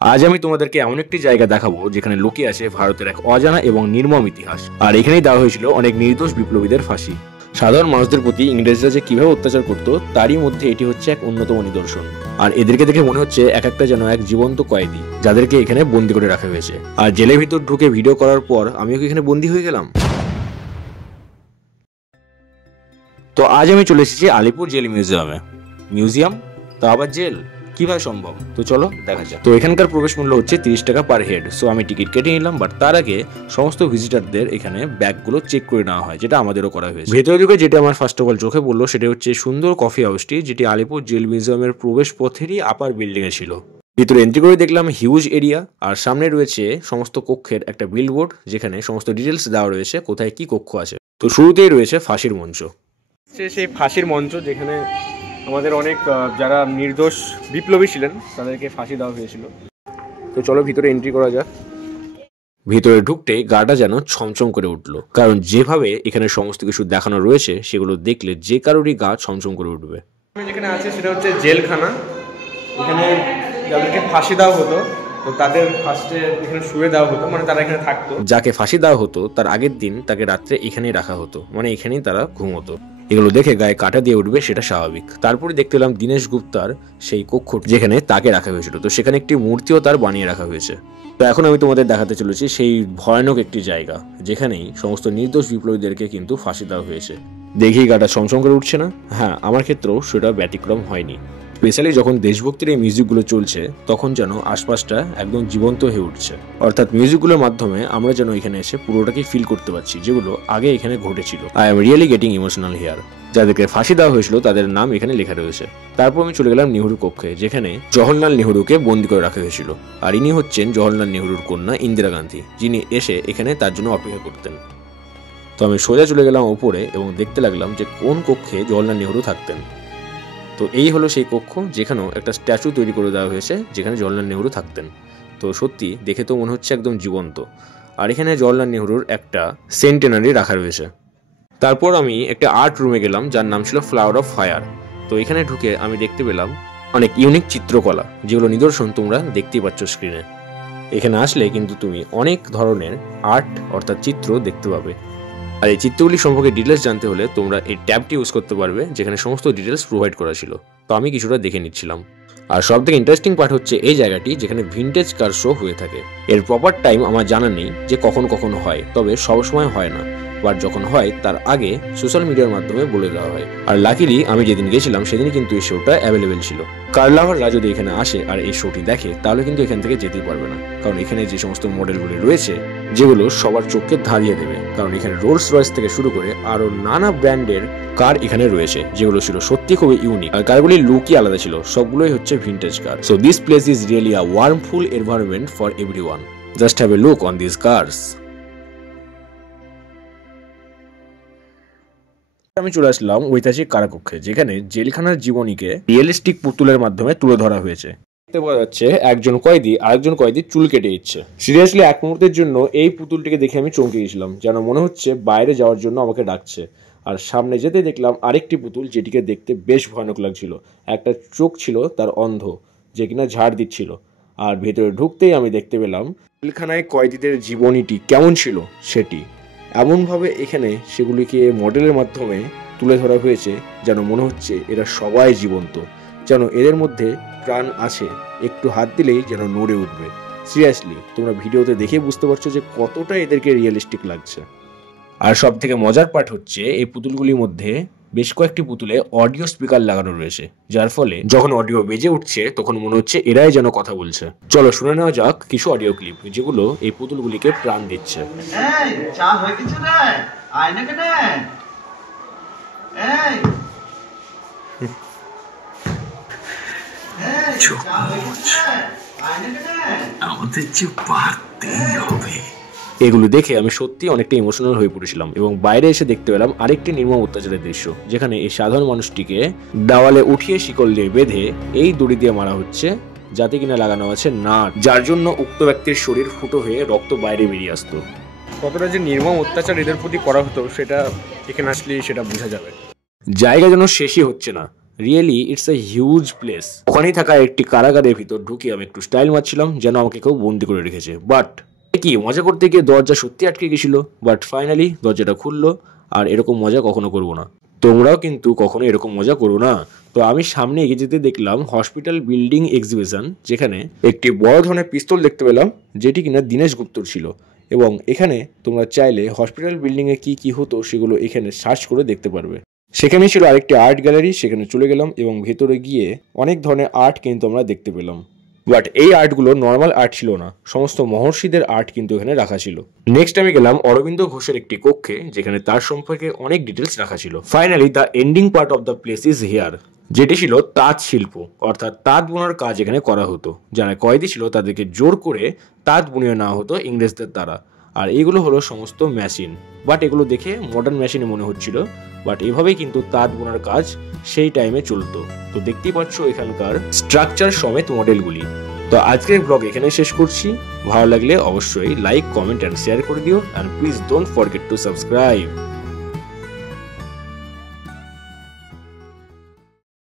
আজ আমি তোমাদেরকে এমন একটি জায়গা দেখাবো যেখানে লুকিয়ে আছে ভারতের এক অজানা এবং নির্মম ইতিহাস। আর এখানেই দেওয়া হয়েছিল অনেক নির্দোষ বিপ্লবীদের ফাঁসি। সাধারণ মানুষদের প্রতি ইংরেজরা যে কিভাবে অত্যাচার করত তারই মধ্যে এটি হচ্ছে এক অন্যতম নিদর্শন। আর এদেরকে দেখে মনে হচ্ছে এক একটা যেন এক জীবন্ত কয়েদি, যাদেরকে এখানে বন্দি করে রাখা হয়েছে। আর জেলের ভিতর ঢুকে ভিডিও করার পর আমিও কি এখানে বন্দি হয়ে গেলাম? তো আজ আমি চলে এসেছি আলিপুর জেল মিউজিয়ামে। মিউজিয়াম তা আবার জেল, কিভাবে সম্ভব? তো চলো দেখা যাক। তো এখানকার প্রবেশ মূল্য হচ্ছে 30 টাকা পার হেড। সো আমি টিকিট কেটে নিলাম, বাট তার আগে সমস্ত ভিজিটারদের এখানে ব্যাগগুলো চেক করে নেওয়া হয়, যেটা আমাদেরও করা হয়েছে। ভেতরে ঢুকে যেটা আমার ফার্স্ট অফ অল চোখে পড়লো সেটা হচ্ছে সুন্দর কফি হাউসটি, যেটি আলিপুর জেল মিউজিয়ামের প্রবেশ পথেরই আপার বিল্ডিং এ ছিল। ভিতরে এন্ট্রি করে দেখলাম হিউজ এরিয়া, আর সামনে রয়েছে সমস্ত কক্ষের একটা বিলবোর্ড, যেখানে সমস্ত ডিটেলস দেওয়া রয়েছে কোথায় কি কক্ষ আছে। তো শুরুতেই রয়েছে ফাঁসির মঞ্চ। সেই ফাঁসির মঞ্চ যেখানে আমাদের অনেক যারা নির্দোষ বিপ্লবী ছিলেন তাদেরকে ফাঁসি দেওয়া হয়েছিল। তো চলো ভিতরে এন্ট্রি করা যাক। ভিতরে ঢুকতে গাটা যেন ছমছম করে উঠলো, কারণ যেভাবে এখানে সমস্ত কিছু দেখানো রয়েছে সেগুলো দেখলে যে কারোরই গা ছমছম করে উঠবে। যেখানে আছে সেটা হচ্ছে জেলখানা। এখানে যাদেরকে ফাঁসি দেওয়া হতো তো তাদের ফার্স্টে এখানে শুয়ে দেওয়া হতো, মানে তারা এখানে থাকতো। যাকে ফাঁসি দেওয়া হতো তার আগের দিন তাকে রাত্রে এখানেই রাখা হতো, মানে এখানেই তারা ঘুমোতো। এগুলো দেখে গায়ে কাটা দিয়ে উঠবে সেটা স্বাভাবিক। তারপরে দেখতে পেলাম দীনেশ গুপ্তার সেই কক্ষ যেখানে তাকে রাখা হয়েছিল। তো সেখানে একটি মূর্তিও তার বানিয়ে রাখা হয়েছে। তো এখন আমি তোমাদের দেখাতে চলেছি সেই ভয়ানক একটি জায়গা যেখানেই সমস্ত নির্দোষ বিপ্লবীদেরকে কিন্তু ফাঁসি দেওয়া হয়েছে। দেখি গাটা ছমছম করে উঠছে না? হ্যাঁ, আমার ক্ষেত্রেও সেটা ব্যতিক্রম হয়নি। স্পেশালি যখন দেশভক্তির এই মিউজিকগুলো চলছে তখন যেন আশপাশটা একদম জীবন্ত হয়ে উঠছে। অর্থাৎ মিউজিকগুলোর মাধ্যমে আমরা যেন এখানে এসে পুরোটাকে ফিল করতে পারছি যেগুলো আগে এখানে ঘটেছিল। I am really getting emotional here. যাদেরকে ফাঁসি দেওয়া হয়েছিল তাদের নাম এখানে লেখা রয়েছে। তারপর আমি চলে গেলাম নেহরু কক্ষে, যেখানে জওহরলাল নেহরুকে বন্দি করে রাখা হয়েছিল। আর ইনি হচ্ছেন জওহরলাল নেহরুর কন্যা ইন্দিরা গান্ধী, যিনি এসে এখানে তার জন্য অপেক্ষা করতেন। তো আমি সোজা চলে গেলাম ওপরে এবং দেখতে লাগলাম যে কোন কক্ষে জওহরলাল নেহরু থাকতেন। তো এই হলো সেই কক্ষ, যেখানেও একটা স্ট্যাচু তৈরি করে দেওয়া হয়েছে যেখানে জওহরলাল নেহরু থাকতেন। তো সত্যি দেখে তো মনে হচ্ছে একদম জীবন্ত। আর এখানে জওহরলাল নেহরুর একটা সেন্টেনারি রাখা রয়েছে। তারপর আমি একটা আর্ট রুমে গেলাম যার নাম ছিল ফ্লাওয়ার অফ ফায়ার। তো এখানে ঢুকে আমি দেখতে পেলাম অনেক ইউনিক চিত্রকলা, যেগুলো নিদর্শন তোমরা দেখতেই পাচ্ছ স্ক্রিনে। এখানে আসলে কিন্তু তুমি অনেক ধরনের আর্ট অর্থাৎ চিত্র দেখতে পাবে। আর এই চিত্রগুলি সম্পর্কে ডিটেলস জানতে হলে তোমরা এই ট্যাবটি ইউজ করতে পারবে, যেখানে সমস্ত ডিটেলস প্রোভাইড করা ছিল। তো আমি কিছুটা দেখে নিচ্ছিলাম। আর সব থেকে ইন্টারেস্টিং পার্ট হচ্ছে এই জায়গাটি যেখানে ভিনটেজ কার শো হয়ে থাকে। এর প্রপার টাইম আমার জানা নেই যে কখন কখন হয়, তবে সবসময় হয় না, বাট যখন হয় তার আগে সোশ্যাল মিডিয়ার মাধ্যমে বলে দেওয়া হয়। আর লাকিলি আমি যেদিন গেছিলাম সেদিনই কিন্তু এই শোটা অ্যাভেলেবেল ছিল। কার লাভাররা যদি এখানে আসে আর এই শোটি দেখে তাহলে কিন্তু এখান থেকে যেতেই পারবে না, কারণ এখানে যে সমস্ত মডেলগুলি রয়েছে যেগুলো সবার চোখকে ধাঁধিয়ে দেবে। কারণ এখানে রোলস রয়েস থেকে শুরু করে আরো নানা ব্র্যান্ডের কার এখানে রয়েছে, যেগুলো ছিল সত্যি খুবই ইউনিক। আর কারগুলির লুকই আলাদা ছিল, সবগুলোই হচ্ছে vintage car. So this place is really a warmful environment for everyone. Just have a look on this cars. আমি চলে আসলাম ঐতিহাসিক কারাকক্ষে, যেখানে জেলখানার জীবনীকে রিয়েলিস্টিক পুতুলের মাধ্যমে তুলে ধরা হয়েছে। দেখতে পাওয়া যাচ্ছে একজন কয়েদি আরেকজন কয়েদির চুল কেটে দিচ্ছে। সিরিয়াসলি এক মুহূর্তের জন্য এই পুতুলটিকে দেখে আমি চমকে গেছিলাম, যেন মনে হচ্ছে বাইরে যাওয়ার জন্য আমাকে ডাকছে। আর সামনে যেতে দেখলাম আরেকটি পুতুল, যেটিকে দেখতে বেশ ভয়ানক লাগছিল। একটা চোখ ছিল তার অন্ধ, যে কিনা ঝাড় দিচ্ছিল। আর ভেতরে ঢুকতেই আমি দেখতে পেলাম জেলখানায় কয়েদিদের জীবনীটি কেমন ছিল সেটি এমনভাবে এখানে সেগুলিকে মডেলের মাধ্যমে তুলে ধরা হয়েছে যেন মনে হচ্ছে এরা সবাই জীবন্ত, যেন এদের মধ্যে প্রাণ আছে, একটু হাত দিলেই যেন নড়ে উঠবে। সিরিয়াসলি তোমরা ভিডিওতে দেখে বুঝতে পারছো যে কতটা এদেরকে রিয়েলিস্টিক লাগছে। আর সব থেকে মজার পার্ট হচ্ছে এই পুতুলগুলির মধ্যে বেশ কয়েকটি পুতুলে অডিও স্পিকার লাগানো রয়েছে, যার ফলে যখন অডিও বেজে উঠছে তখন মনে হচ্ছে এরাই যেন কথা বলছে। চলো শুনে নেওয়া যাক কিছু অডিও ক্লিপ, যেগুলো এই পুতুলগুলিকে প্রাণ দিচ্ছে। এগুলো দেখে আমি সত্যি অনেকটা ইমোশনাল হয়ে পড়েছিলাম এবং বাইরে এসে দেখতে পেলাম আরেকটি নির্মম অত্যাচারের দৃশ্য, যেখানে এই সাধারণ মানুষটিকে দেওয়ালে উঠিয়ে শিকল দিয়ে বেঁধে এই দড়ি দিয়ে মারা হচ্ছে, যাতে কিনা লাগানো আছে নাট, যার জন্য উক্ত ব্যক্তির শরীর ফুটো হয়ে রক্ত বাইরে বেরিয়ে আসতো। কতটা যে নির্মম অত্যাচার এদের প্রতি করা হতো সেটা এখানে আসলে সেটা বোঝা যাবে। জায়গা যেন শেষই হচ্ছে না। Really it's a huge place. ওখানেই থাকা একটি কারাগারের ভিতর ঢুকে আমি একটু স্টাইল মারছিলাম, যেন আমাকে কেউ বন্দি করে রেখেছে। বাট কি মজা করতে গিয়ে দরজা সত্যি আটকে গেছিল, বাট ফাইনালি দরজাটা খুললো। আর এরকম মজা কখনো করবো না, তোমরাও কিন্তু কখনো এরকম মজা করো না। তো আমি সামনে এগিয়ে যেতে দেখলাম হসপিটাল বিল্ডিং এক্সিবিশন, যেখানে একটি বড় ধরনের পিস্তল দেখতে পেলাম, যেটি কিনা দীনেশ গুপ্তর ছিল। এবং এখানে তোমরা চাইলে হসপিটাল বিল্ডিংয়ে কি কি হতো সেগুলো এখানে সার্চ করে দেখতে পারবে। সেখানে ছিল আরেকটি আর্ট গ্যালারি, সেখানে চলে গেলাম এবং ভেতরে গিয়ে অনেক ধরনের আর্ট কিন্তু আমরা দেখতে পেলাম। বাট এই আর্টগুলো নর্মাল আর্ট ছিল না, সমস্ত মহর্ষিদের আর্ট কিন্তু এখানে রাখা ছিল। নেক্সট আমি গেলাম অরবিন্দ ঘোষের একটি কক্ষে, যেখানে তার সম্পর্কে অনেক ডিটেলস রাখা ছিল। Finally the ending part of the place is here, যেটি ছিল তাঁত শিল্প, অর্থাৎ তাঁত বোনার কাজ এখানে করা হতো। যারা কয়েদি ছিল তাদেরকে জোর করে তাঁত বুনিয়ে নেওয়া হতো ইংরেজদের দ্বারা। আর এগুলো হলো সমস্ত মেশিন, বাট এগুলো দেখে মডার্ন মেশিনে মনে হচ্ছিল, বাট এভাবেই কিন্তু তাঁত বোনার কাজ সেই টাইমে চলতো। তো দেখতেই পাচ্ছ এখানকার স্ট্রাকচার সমেত মডেলগুলি। তো আজকের ব্লগ এখানে শেষ করছি। ভালো লাগলে অবশ্যই লাইক, কমেন্ট অ্যান্ড শেয়ার করে দিও, and please don't forget to subscribe.